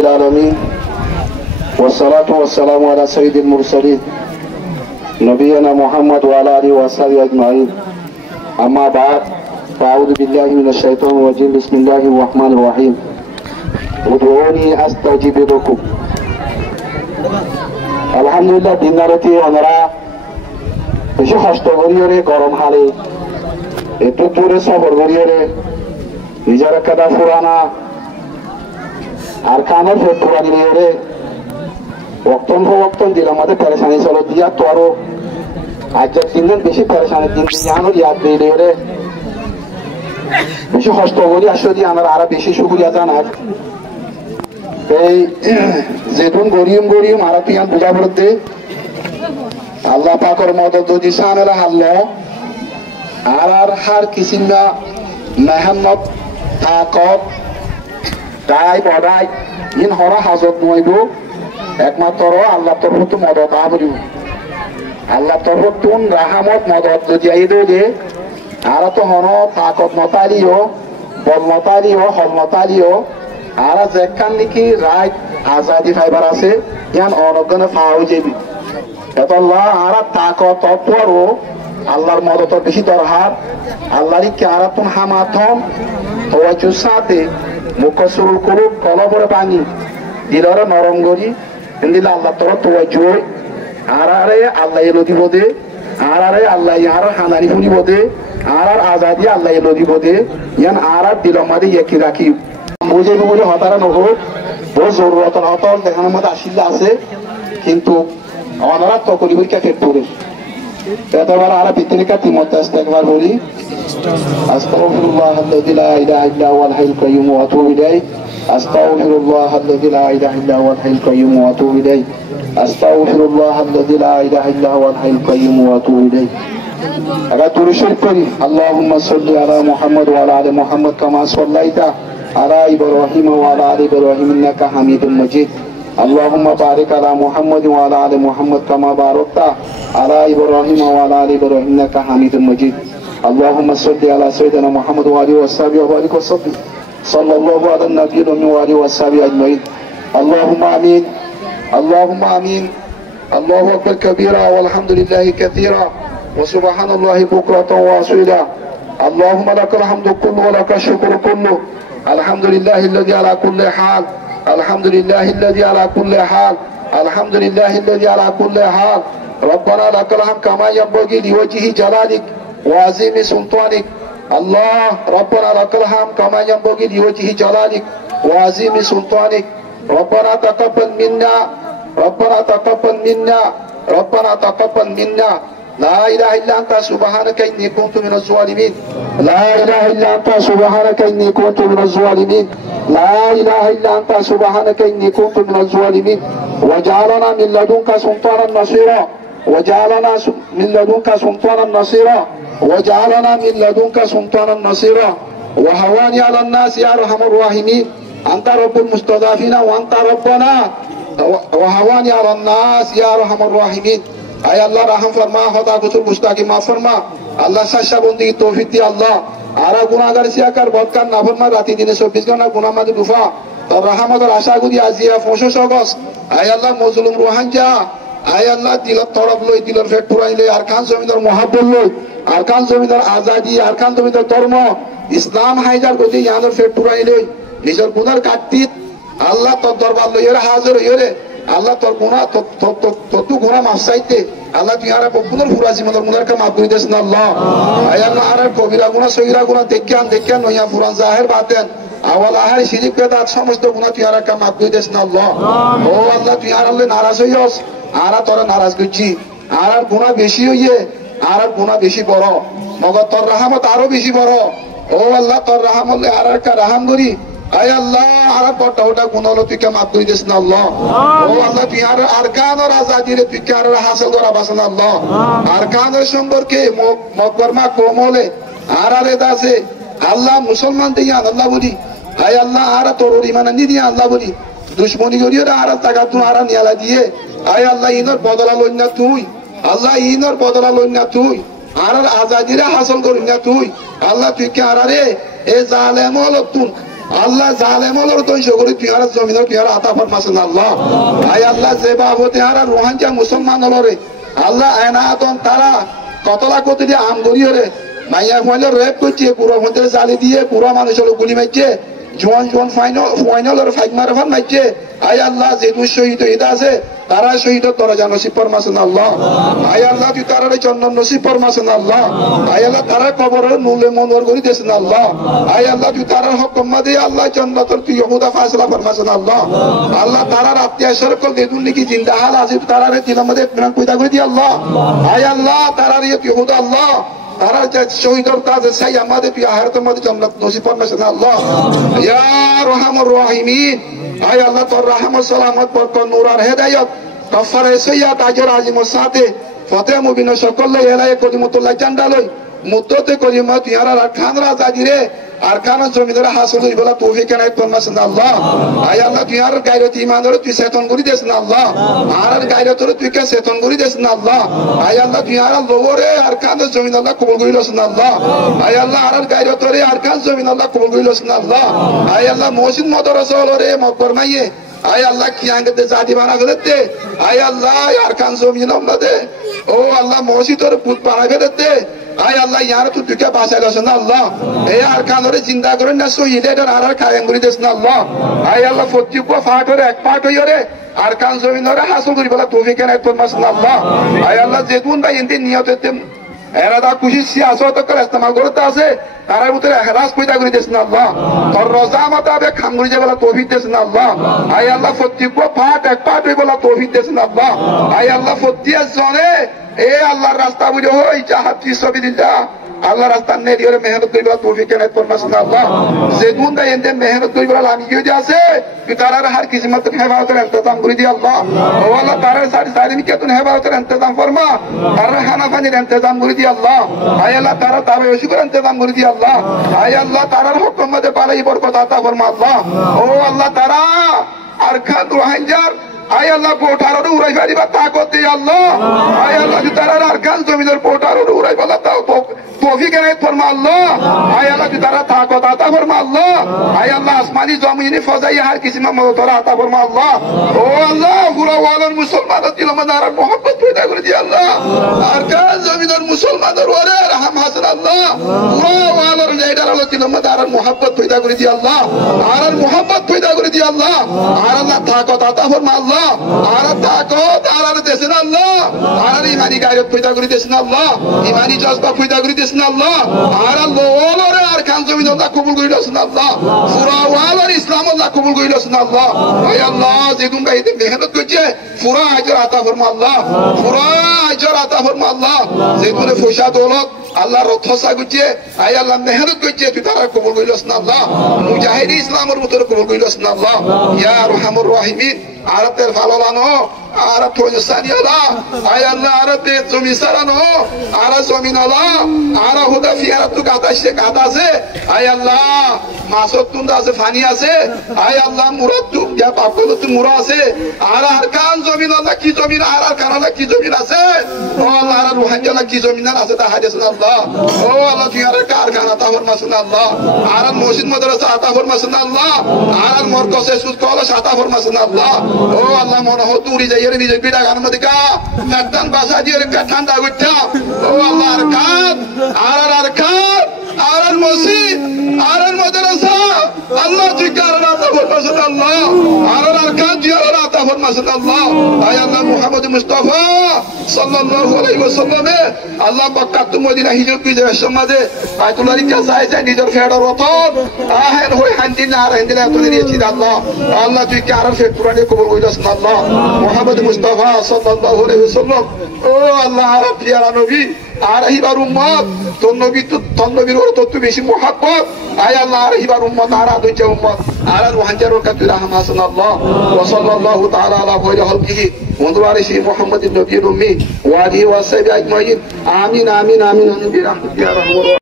العالمين والصلاة والسلام على سيد المرسلين نبينا محمد وعلى آله وصحبه أجمعين أما بعد فأعوذ بالله من الشيطان الرجيم بسم الله الرحمن الرحيم ادعوني أستجب لكم الحمد لله দিনরাতে আমরা বেশি কষ্ট করিয়ে গরম হালে একটু দূরে সফর করিয়ে নিজের কাদা পুরানা আর কানের ফের পুরানি নিয়ে রে ওক্তন দিলাম আমাদের পেরেশানি চলো দিয়া তো আরো আজ তিন দিন বেশি পেরেশানি দিন জানো ইয়াদ দিলে রে বেশি কষ্ট করি আসলে দিয়ে আমরা আরো বেশি শুক্রিয়া জানার এই যেটুন গরিম আর তুই বুঝা পড়তে আল্লাহ পাকর মদত যদি সানেরা হারলো আর হার কিসিমা মেহনত তাকত দায় বদায় ইন হরা হাজত নইব একমাত্র আল্লাহ তরফ মদত আবরিব আল্লাহ তরফ তুন রাহামত মদত যদি আইদ যে আর তো হন তাকত মতালিও বল মতালিও হল মতালিও আর যেখান নাকি রাইট আজাদি ফাইবার আছে ইয়ান অনগনে ফাও যাবি এত আল্লাহ আর তাকত তপরও আল্লাহর মদত বেশি দরকার আল্লাহরই কে আর তুন হামাথন তোয়াজুর সাথে মুখসুরুল করুক কলবরে পানি দিলরে নরম করি দিলে আল্লাহ তোর তোয়াজুর আরে আল্লাহ এলো দিব দে আরে আল্লাহ আর হানানি ফুরিব দে আর আজাদি আল্লাহ এলো দিব দে ইয়ান আর দিলর মাঝে একই রাখি বুঝেবি বলে হতারা নহব বহু জরুরত হতল দেখানোর মধ্যে আসিল্লা আছে কিন্তু অনারাত তো করি কে ফেট পড়ে এতবার আর পিতৃকা তিমতে একবার বলি আস্তাগফিরুল্লাহ আল্লাযী লা ইলাহা ইল্লা হুয়াল হাইয়ুল কাইয়্যুম ওয়া আতুবু ইলাইহি আস্তাগফিরুল্লাহ আল্লাযী লা ইলাহা ইল্লা হুয়াল হাইয়ুল কাইয়্যুম ওয়া আতুবু ইলাইহি আস্তাগফিরুল্লাহ আল্লাযী লা ইলাহা ইল্লা হুয়াল হাইয়ুল কাইয়্যুম ওয়া আতুবু ইলাইহি আগে দুরূদ শরীফ পড়ি আল্লাহুম্মা সাল্লি আলা মুহাম্মাদ ওয়া আলা আলি মুহাম্মাদ কামা সাল্লাইতা আলা ইব্রাহিম ওয়া আলা আলি ইব্রাহিম ইন্নাকা হামিদুম মাজিদ اللهم بارك على محمد وعلى ال محمد كما باركت على ابراهيم وعلى ال ابراهيم انك حميد مجيد اللهم صل على سيدنا محمد وعلى وصحبه وبارك وسلم صلى الله على النبي وعلى وصحبه اجمعين اللهم امين اللهم امين الله اكبر كبيرا والحمد لله كثيرا وسبحان الله بكرة واصيلا اللهم لك الحمد كله ولك الشكر كله الحمد لله الذي على كل حال الحمد لله الذي على كل حال الحمد لله الذي على كل حال ربنا لك الحمد كما ينبغي لوجه جلالك وعظيم سلطانك الله ربنا لك الحمد كما ينبغي لوجه جلالك وعظيم سلطانك ربنا تقبل منا ربنا تقبل منا ربنا تقبل منا لا اله الا انت سبحانك اني كنت من الظالمين لا اله الا انت سبحانك اني كنت من الظالمين لا اله الا انت سبحانك اني كنت من الظالمين وجعلنا من لدنك سلطانا نصيرا وجعلنا من لدنك سلطانا نصيرا وجعلنا من لدنك سلطانا نصيرا وهواني على الناس يا ارحم الراحمين انت رب المستضعفين وانت ربنا وهواني على الناس يا ارحم الراحمين আয় আল্লাহ রহম ফরমা খোদা কুতুল মুস্তাকি মাফ ফরমা আল্লাহ সাশা বন্দি তৌফিক দি আল্লাহ আর গুনাহগার সিয়াকার বদকার না ফরমা রাতে দিনে 24 ঘন্টা গুনাহ মাঝে দুফা তোর রহমতের আশা করি আজিয়া ফসো সগস আয় আল্লাহ মজলুম রোহান যা আয় আল্লাহ দিলত তরফ লই দিলর ফেট পুরাইলে আর খান জমিদার মহাব্বত লই আর খান জমিদার আজাদি আর খান জমিদার ধর্ম ইসলাম হাইজার গতি ইয়ানোর ফেট পুরাইলে নিজের গুনার কাটতিত আল্লাহ তোর দরবার লইরে হাজির হইরে আল্লাহ তোর গুনাহ ততু গুনাহ মাফ চাইতে আল্লাহ তুই আর বকুনের ফুরা জীবনের গুনাহকে মাফ করে দেস না আল্লাহ আয় আল্লাহ আর কবিরা গুনাহ সগীরা গুনাহ দেখিয়ান নয়া ফুরান জাহের বাতেন আওয়াল আহার শিরিক বেদাত সমস্ত গুনাহ তুই আর মাফ করে দেস না আল্লাহ ও আল্লাহ তুই আর আল্লাহ নারাজ হইস আর তোরা নারাজ করছি আর গুনাহ বেশি হইয়ে আর গুনাহ বেশি বড় মগর তোর রহমত আরো বেশি বড় ও আল্লাহ তোর রহমত আর কা রহম করি আয় আল্লাহ আর বড়টা ওটা গুনাহ তুই কে মাফ করে দেস না আল্লাহ ও আল্লাহ তুই আর আরকানের আজাদি রে তুই কে আর হাসিল করা বাসন আল্লাহ আরকানের সম্পর্কে মকবরমা কোমলে আর দাসে আল্লাহ মুসলমান দিয়া আল্লাহ বলি আয় আল্লাহ আর তোর ঈমান নি দিয়া আল্লাহ বলি দুশমনি করিও আর টাকা তুই আর নিয়ালা দিয়ে আয় আল্লাহ ইনর বদলা লই না তুই আল্লাহ ইনর বদলা লই না তুই আর আজাদি রে হাসিল করি না তুই আল্লাহ তুই কে আর রে এ জালেম হল তুই আল্লাহ জালেমলর তো সগরি তুই আর জমিনের তুই আর আতা ফরমাছেন আল্লাহ আয় আল্লাহ যে বাবতে আর রোহাঙ্গা মুসলমান হলরে আল্লাহ এনাতন তারা কতলা কত দিয়ে আমগরি হরে মাইয়া ফলে রেপ করছে পুরো মধ্যে জালি দিয়ে পুরো মানুষের গুলি মারছে জোয়ান জোয়ান ফাইনাল ফাইট মারফান মারছে আয় আল্লাহ যেহেতু শহীদ ঈদ আছে তারা শহীদ দরজা নসিব ফরমাছেন আল্লাহ আয় আল্লাহ তুই তারা চন্দন নসিব ফরমাছেন আল্লাহ আয় আল্লাহ তারা কবরের মূল্যে মনোর করে দিয়েছেন আল্লাহ আয় আল্লাহ তুই তারা হকম্মা দিয়ে আল্লাহ জন্নতর তুই ইহুদা ফাসলা ফরমাছেন আল্লাহ আল্লাহ তারা আত্মীয় সরকল দেদুন নাকি জিন্দা হাল আছে তারা দিলের মধ্যে প্রাণ পয়দা করে দিয়ে আল্লাহ আয় আল্লাহ তারা ইহুদা আল্লাহ তারা শহীদর কাজ চাই আমাদের তুই আহারের মধ্যে জন্নত নসিব ফরমাছেন আল্লাহ ইয়া রহমানুর রহিমিন আয় আল্লাহ তোর রহমত সালামত বরকত নূর আর হেদায়েত গফফারে সাইয়্যাত আজর আজিমের সাথে ফতে মুবিন সকল এলায়ে কদিমতুল্লাহ জান্ডালই মুদ্দতে করিমা তুই আর খান রাজা দিরে আর খান জমিদার হাসল বলা তৌফিক এনায়েত ফরমাছেন আল্লাহ আয় আল্লাহ তুই আর গায়রত ঈমানরে তুই চেতন করে দেন আল্লাহ আর গায়রতরে তুই কে চেতন করে দেন আল্লাহ আয় আল্লাহ তুই আর লোরে আর খান জমিন আল্লাহ কবুল করে লছেন আল্লাহ আয় আল্লাহ আর গায়রতরে আর খান জমিন আল্লাহ কবুল করে লছেন আল্লাহ আয় আল্লাহ মসজিদ মাদ্রাসা হলরে মকবর মাইয়ে আয় আল্লাহ কি আঙ্গতে জাতি বানা ফেলতে আয় আল্লাহ আর খান জমিন আল্লাহ দে ও আল্লাহ মসজিদের পুত বানা ফেলতে আয় আল্লাহ ইয়ার তুই তুকে বাঁচাই লছেন আল্লাহ এই আর খানরে জিন্দা করে না শহীদের আর কায়েম করে দেন আল্লাহ আয় আল্লাহ প্রত্যেক ফাটরে এক পাট হইরে আর খান জমিনরে হাসল করি বলা তৌফিক এনায়েত ফরমাছেন আল্লাহ আয় আল্লাহ যেতুন ভাই এনতে নিয়তে এরাদা খুশি সিয়াসত করে ইস্তেমাল করতে আছে তারার ভিতরে এখলাস পয়দা করে দেন আল্লাহ তোর রজা মোতাবেক খাম করে বলা তৌফিক দেন আল্লাহ আয় আল্লাহ প্রত্যেক পাট এক পাট হই বলা তৌফিক দেন আল্লাহ আয় আল্লাহ প্রত্যেক জনে এ আল্লাহর রাস্তা বুঝে হই জাহাদ ফি সাবিলিল্লাহ আল্লাহ রাস্তা নে দিয়ে মেহনত করিবা তৌফিক এনায়েত ফরমাছেন আল্লাহ যেতুন দা এনতে মেহনত করিবা আমি কি হইতে আছে তুই তারার হার কিসমত হেফাজতের ইন্তজাম করে দি আল্লাহ ও আল্লাহ তারার সারি কে তুই হেফাজতের ইন্তজাম ফরমা তারার খানা পানির ইন্তজাম করে দি আল্লাহ আয় আল্লাহ তারা তাবে ওশিকর ইন্তজাম করে দি আল্লাহ আয় আল্লাহ তারার হুকুম মধ্যে পালাই বরকত আতা ফরমা আল্লাহ ও আল্লাহ তারা আর খান রোহিঙ্গার আয় আল্লাহ পোটারো উড়াই পারিবা তাকত দি আল্লাহ আয় আল্লাহ তারা আর খান জমিনের পোটারো উড়াই বলা তাও তৌফিক এনায়েত ফরমা আল্লাহ আয় আল্লাহ তারা তাকত আতা ফরমা আল্লাহ আয় আল্লাহ আসমানি জমিনে ফজাই হার কিসমা মদরা আতা ফরমা আল্লাহ ও আল্লাহ পুরো ওয়ালার মুসলমানদের দিল মধ্যে আর মোহাম্মত পয়দা করে দি আল্লাহ আর কান জমিনের মুসলমানদের ওরে রহম হাসান আল্লাহ পুরো ওয়ালার লিডার দিল মধ্যে আর মোহাম্মত পয়দা করে দি আল্লাহ আর মোহাম্মত পয়দা করে দি আল্লাহ আর আল্লাহ তাকত আতা ফরমা আল্লাহ আর তাকত আর দেন আল্লাহ আর ইমানি গায়রত পয়দা করে দেন আল্লাহ ইমানি জজবা পয়দা করে দেন আল্লাহ আর ওলরে আর খান জমিন আল্লাহ কবুল করে লছেন আল্লাহ পুরা ওয়ালার ইসলাম আল্লাহ কবুল করে লছেন আল্লাহ আয় আল্লাহ যেদুন গাইতে মেহনত করছে পুরা আজর আতা ফরমা আল্লাহ পুরা আজর আতা ফরমা আল্লাহ যেদুনে পয়সা দৌলত আল্লাহ রথসা করছে আয় আল্লাহ মেহনত করছে তুই তারা কবুল করে লছেন আল্লাহ মুজাহিদ ইসলামের মতো কবুল করে লছেন আল্লাহ ইয়া রহমানুর রহিমিন আরতের ফালানো আর প্রজসানিয়ালা আয় আল্লাহ আরতে জমি সারানো আর জমিন আলা আর হুদা ফিয়ারা তু কাটা আছে আয় আল্লাহ মাসত তুন্দা আছে ফানি আছে আয় আল্লাহ মুরাদ তু যা পাপল তু মুরা আছে আর কান জমিন আল্লাহ কি জমিন আর কানালা কি জমিন আছে ও আল্লাহ আর রোহিঙ্গা কি জমিন আছে তা হাদিস আল্লাহ ও আল্লাহ তুই আর কারখানা তা ফরমাছেন আল্লাহ আর মসজিদ মাদ্রাসা আতা ফরমাছেন আল্লাহ আর মরকজে সুদ কলা আতা ফরমাছেন আল্লাহ ও আল্লাহ মনে হতো উড়ি যাই নিজে বিড়া গান মধ্যে কা কাটান বাসা দিয়ে ঠান্ডা করতে ও আল্লাহ আর কান আর কান আর মসজিদ আর মাদ্রাসা আল্লাহ তুই কারণ আতা ফরমাছেন আল্লাহ আর কান তুই আর আতা ফরমাছেন আল্লাহ আয় আল্লাহ মুহাম্মদ মুস্তাফা সাল্লাল্লাহু আলাইহি ওয়াসাল্লাম আল্লাহ মক্কা টু মদিনা হিজরত করে যাওয়ার সময় বাইতুল্লাহর কাছে যায় নিজের ফেডার রতন আহেন হই হান্দি না আর হান্দি না তুই দিয়েছি আল্লাহ আল্লাহ তুই কারণ ফে পুরানে কবুল কইলস আল্লাহ মুহাম্মদ মুস্তাফা সাল্লাল্লাহু আলাইহি ওয়াসাল্লাম ও আল্লাহ আর পিয়ারা নবী আর হিবার উম্মত তোর নবী তো তোর নবীর ওর তো বেশি মুহাব্বত আয় আল্লাহ আর হিবার উম্মত আর আদুজা উম্মত আর রোহিঙ্গার কাছে রহম হাসান আল্লাহ ওয়া সাল্লাল্লাহু তাআলা আলা খায়রি খালকিহি ওয়ানদুরারিহি মুহাম্মাদিন নবিয়্যিল উম্মি ওয়া আলিহি ওয়া সাহবিহি আজমাইন আমিন আমিন আমিন বিরহমাতিকা ইয়া রাহমান